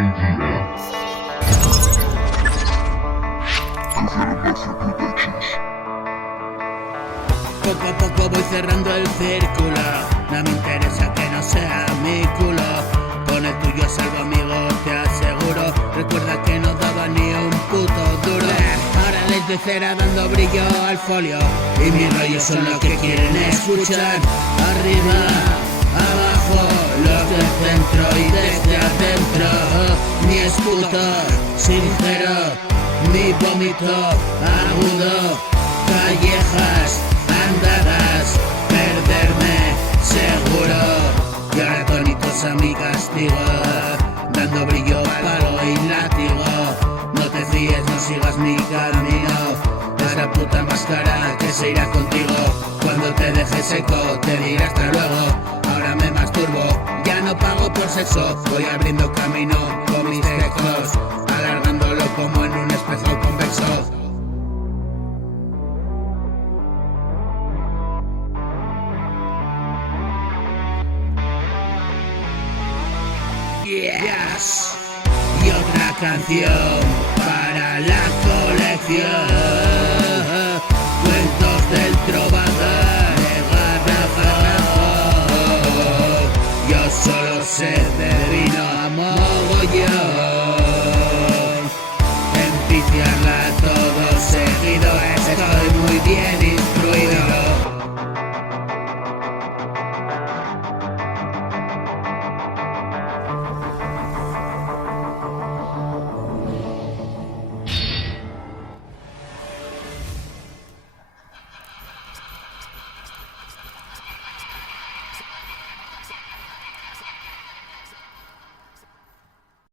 Poco a poco voy cerrando el círculo. No me interesa que no sea mi culo. Con el tuyo salvo, amigo, te aseguro. Recuerda que no daba ni un puto duro. Ahora les doy cera dando brillo al folio. Y mis rollos son lo que quieren escuchar. Arriba, abajo, los del centro y desde adentro. Mi esputo, sincero, mi vómito agudo. Callejas andadas, perderme seguro. Y ahora tónicos a mi castigo, dando brillo, palo y látigo. No te fíes, no sigas mi camino. Esa puta máscara que se irá contigo. Cuando te deje seco te diré hasta luego. Ahora me masturbo, ya no pago por sexo. Voy abriendo camino con mis teclos, alargándolo como en un espejo convexo. Yes. Y otra canción para la colección.